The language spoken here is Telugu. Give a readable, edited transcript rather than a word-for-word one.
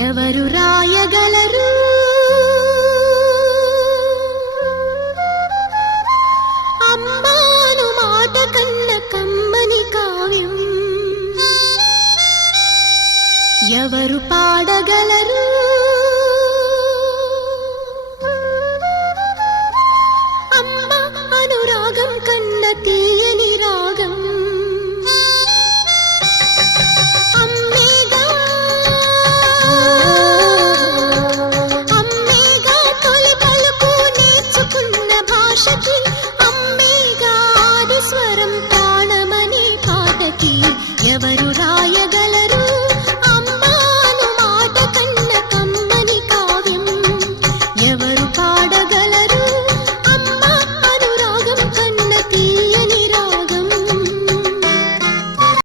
ఎవరు రాయగలరు అమ్మాను మాట కన్న కమ్మని కావ్యం ఎవరు పాడగలరు అమ్మ అనురాగం కన్న తీయని రాగం అమ్మేగా ఆది స్వరం ప్రాణమనే పాటకి ఎవరు రా